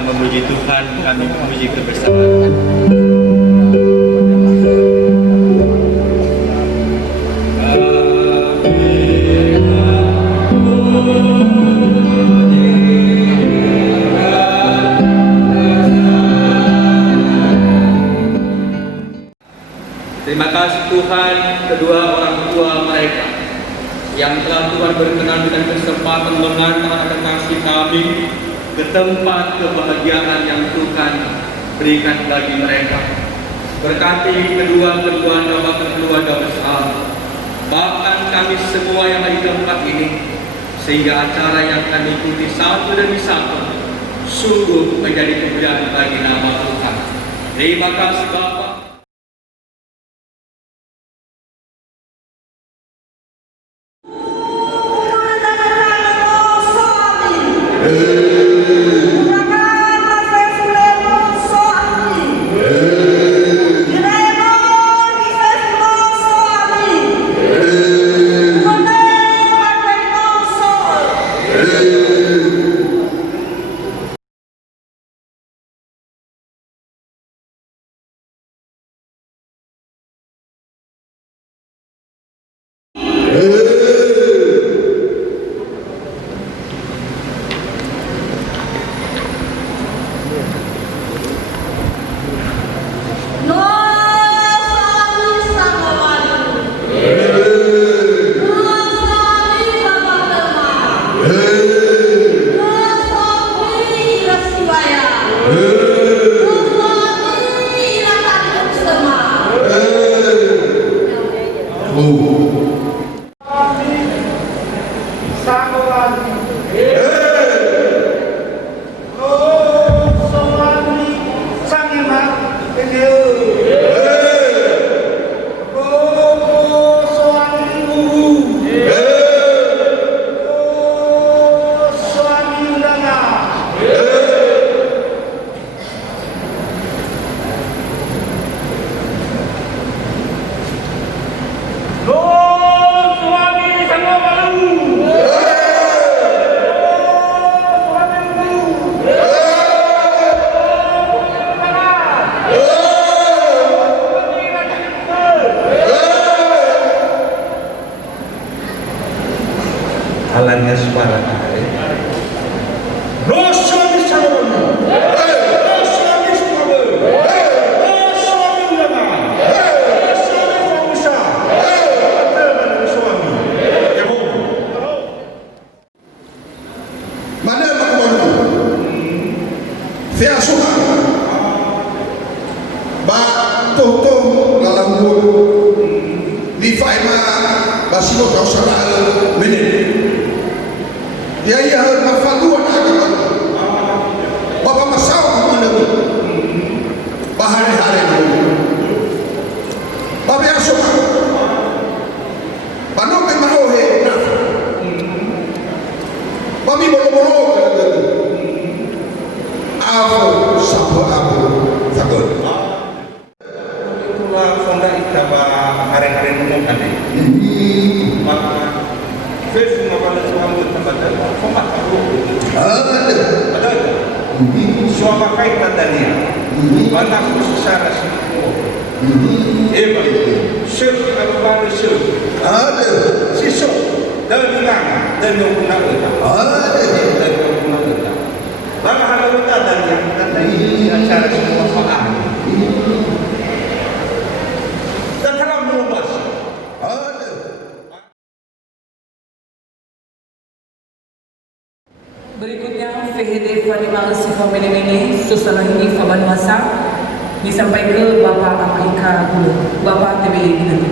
kita memuji Tuhan, kami memuji kebersamaan. Terima kasih Tuhan kedua orang tua mereka yang telah Tuhan berkenan dengan kesempatan mengantar anak kasih kami ke tempat kebahagiaan yang Tuhan berikan bagi mereka. Berkati kedua-kedua keluarga besar, bahkan kami semua yang ada di tempat ini, sehingga acara yang kami ikuti satu demi satu sungguh menjadi kemuliaan bagi nama Tuhan. Terima kasih Bapa. Halanya suara kali. Mana mak baru? Saya suka. Ba tung dalam guru. Di faima basimo kau salah menit. Ya mafaluan agama. Bapak masalah mana bu? Bahari-hari bu. Bapak yang suka. Panok marohe naf. Bapak boro-boro. Aku sabar aku sabar. Itulah sonda itaba hari-hari umum tadi. Maka Facebook pada Tuhan bertempat format aku. Ada. Suama kaitan dia. Banyak secara semua. Eba. Syekh al-Bani Syekh. Ada. Sisuk dan bilang dan guna kita. Ada. Dan guna kita. Bang kita dan yang kata ini acara semua soal. Dan kalau meluas. Ada. Berikutnya VHD Fanima Sifah Menemene Susana ini Faban Masa disampaikan ke Bapak Apika Gulu, Bapak TBI Binanti.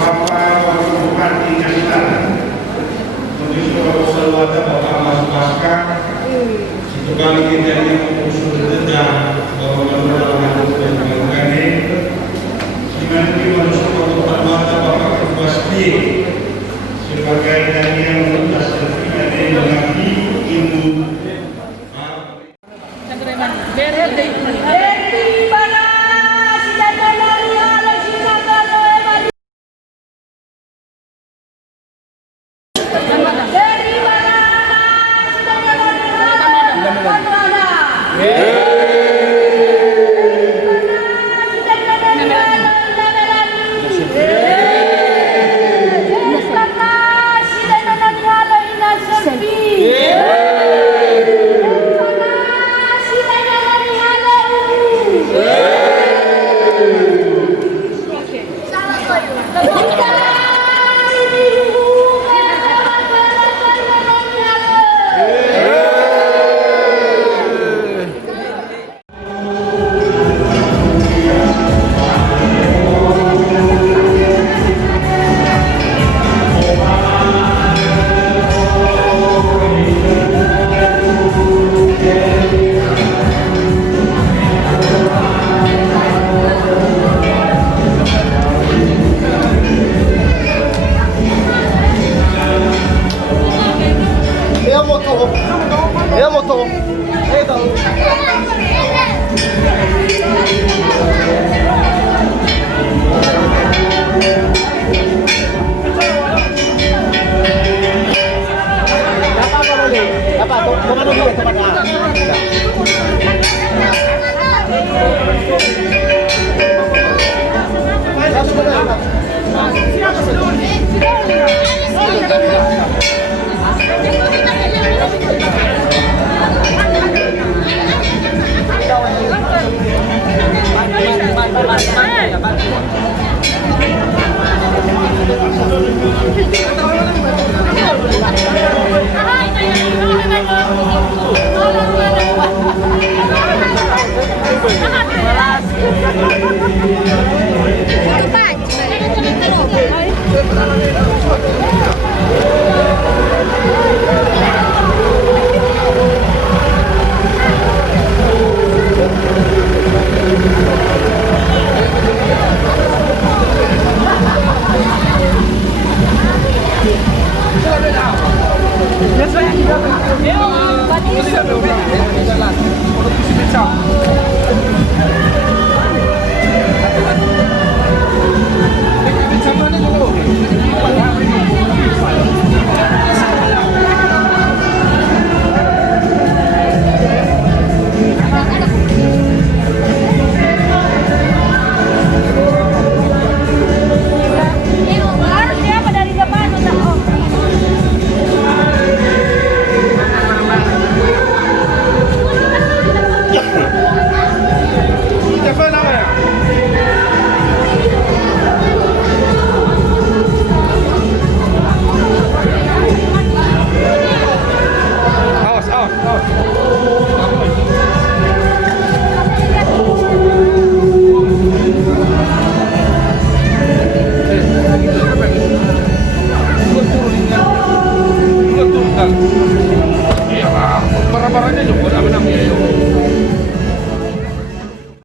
Bapak Bupati Ngasar kalau kita ini usul tentang bahwa manusia yang melakukan dengan manusia pertama bapak pasti sebagai yang menuntas dan mengerti ilmu. Iyalah, barang-barangnya juga